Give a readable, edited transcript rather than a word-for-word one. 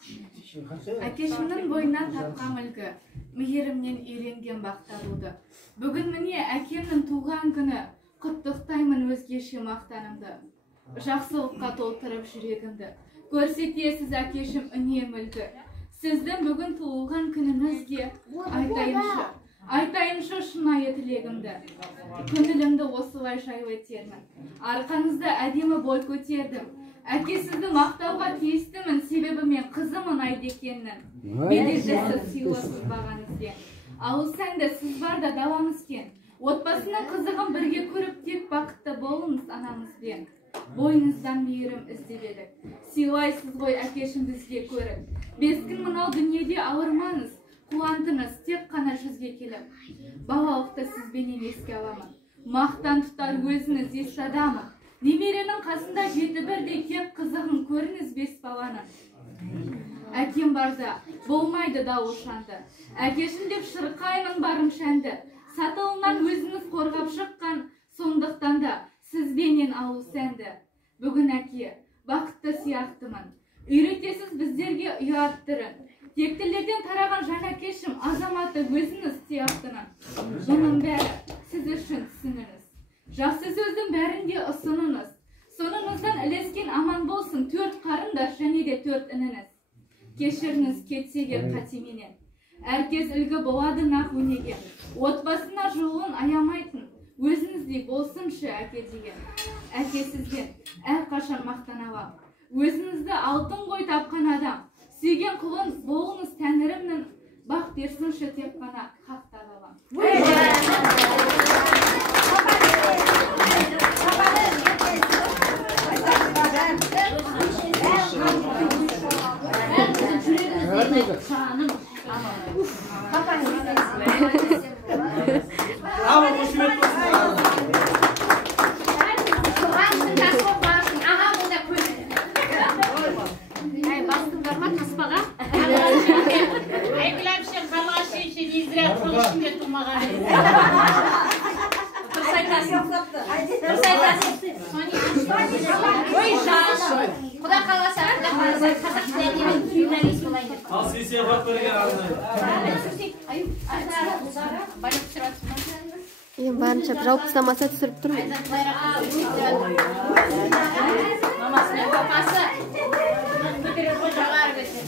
Әкешімнің бойынан тапқан үлгі, мейірімнен үйренген бақталуды. Бүгін міне әкемнің туған күні, құттықтаймын өзгеше мақтанымды. Жақсылыққа толтырып жүрегімді, көрсетесіз әкешім үнем үлгі. Сіздің бүгін туылған күніңізге айтайыншы шынайы тілегімді. Көңілімді осылай жайлы етермін, арқаңызда әдемі бой көтердім. Әке, сізді мақтауға тиістімін, себебі мен қызымын Айдекеннің. Беделді сіз сыйлысыз бағаңызбен. Алыс әнді сіз барда даламызбен. Отбасының қызығын бірге көріп тек бақытты болыңыз анамызбен. Бойыңыздан мейірім іздеп едік. Сыйлайсыз ғой әкешім бізге көріп. 5 күн мынау дүниеде ауырмаңыз, қуантыңыз тек қана жүзге келіп. Балалықты сізбенен еске аламын. Мақтан тұтар өзіңіз еш адамын. Немеренің қасында жеті бірдей тек қызығын көріңіз 5 баланы. Әкем барда болмайды дауыл шанды. Әкешім деп шырқаймын барым шәнді. Сатылынан өзіңіз қорғап шыққан, сондықтан да сізбенен алу сәнді. Бүгін әке, бақытты сияқтымын. Үйретесіз біздерге ұяттырын. Тектілерден тараған жаңа кешім азаматы өзіңіз сияқтының. Бұның бәрі сіз үшін түсініңіз. Жақсы сөздің бәрінде ұсыныңыз. Соныңыздан ілескен аман болсын 4 қарындас және де 4 ініңіз. Кешіріңіз кетсегер қатеменен. Әркез үлгі болады нақ өнеге. Отбасына жолын аямайтын, өзіңіздей болсыншы әке деген. Әке, сізден әрқашан мақтан алам. Өзіңізді алтын ғой тапқан адам. Сүйген құлын болыңыз тәңірімнің, бақ берсінші тек қана хақтар алам. Barınca jaup tıslamasa түсіріп тұрмын. Мамасының папасы. Көтеріп қой жағар көтер.